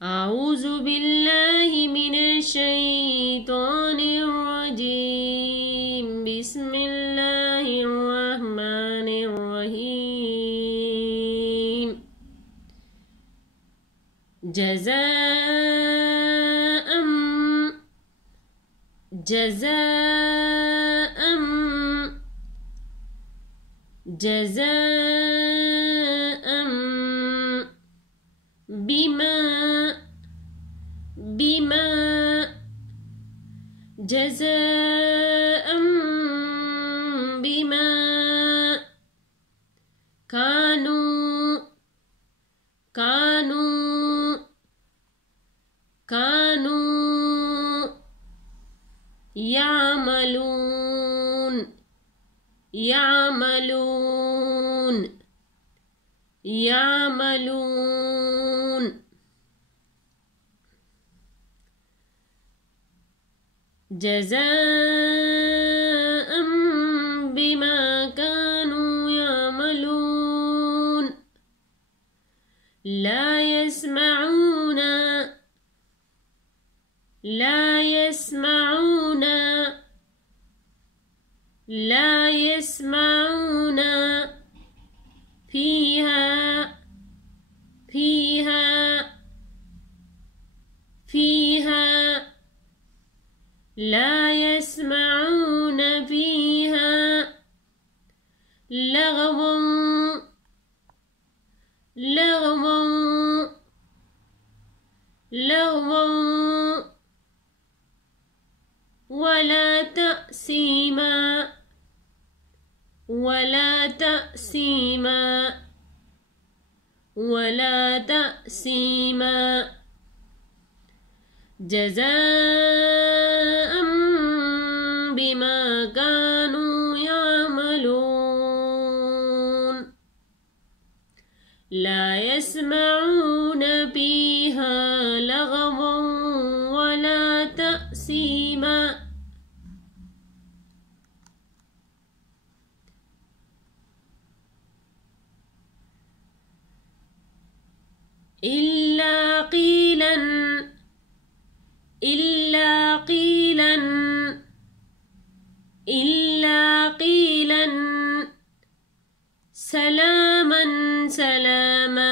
अऊज़ु बिल्लाहि मिनश शैतानिर रजीम बिस्मिल्लाहिर रहमानिर रहीम जज़ाअम जज़ाअम जज़ाअम बिमा बिमा जज़ाअम बिमा कानू कानू कानू यामलून यामलून यामलून जज़ाअम बिमा कानू यामलून ला यस्मऊन ला यस्मऊन ला यस्मऊन फीहा फीहा फीहा ला यस्मऊन फीहा लगवं लगवं लगवं वला तअसीमा वला तअसीमा वला तअसीमा जज़ाअम बिमा कानू यामलून ला यस्मऊन फीहा लगवं वला तअसीमा इल्ला क़ीलन इल्ला क़ीलन इल्ला क़ीलन सलामन सलामा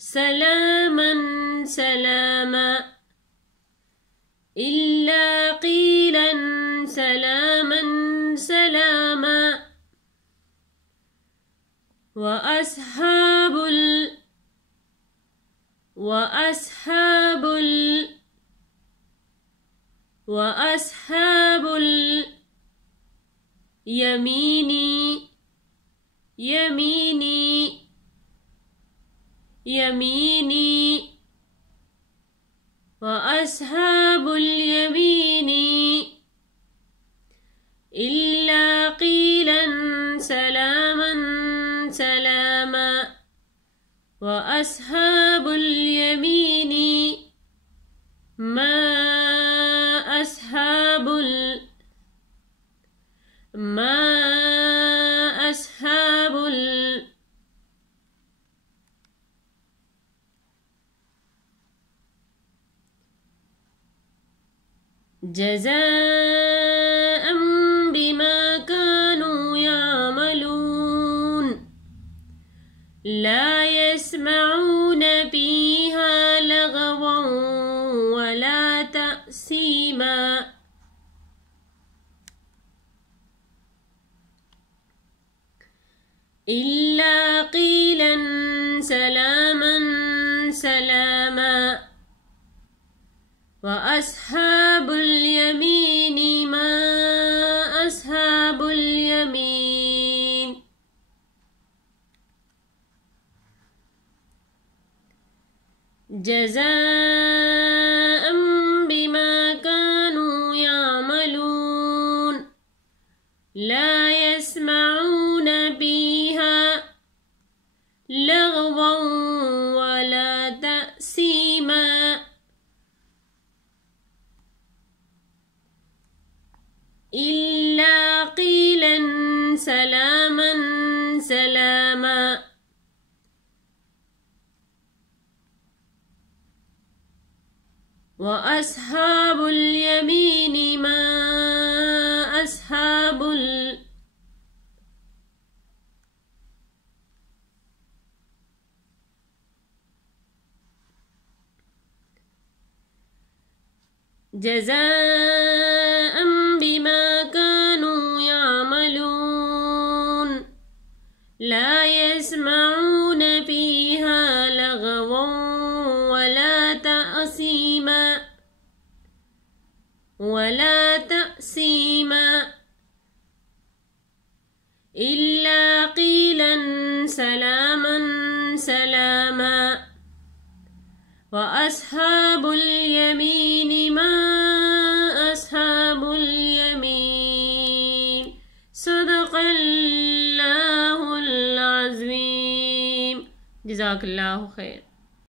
सलामन सलामा इल्ला क़ीलन सलामन सलामा वअस्हाबुल यमीनी यमीनी यमीनी वअस्हाबुल यमीनी इल्ला क़ीलन सलामन सलामा वअस्हाबुल यमीनी मा अस्हाबुल जज़ाअम बिमा कानू यामलून ला यस्मऊन फीहा लगवं वला तअसीमा इल्ला क़ीलन सलामन सलामा वअस्हाबुल यमीनी मा अस्हाबुल यमीन जज़ाअम बिमा कानू यामलून ला यस्मऊन फीहा लगवं वला तअसीमा इल्ला क़ीलन सलामन सलामा व अस्हाबुल यमीन मा अस्हाबुल जज़ाअम बिमा कानू यामलून ला यस्मऊन फीहा लगवन वला तअसीमा इल्ला क़ीलन सलामन सलामा व अस्हाबुल यमीन मा अस्हाबुल यमीन सदक़ल्लाहुल अज़ीम। जज़ाकल्लाहु खैर।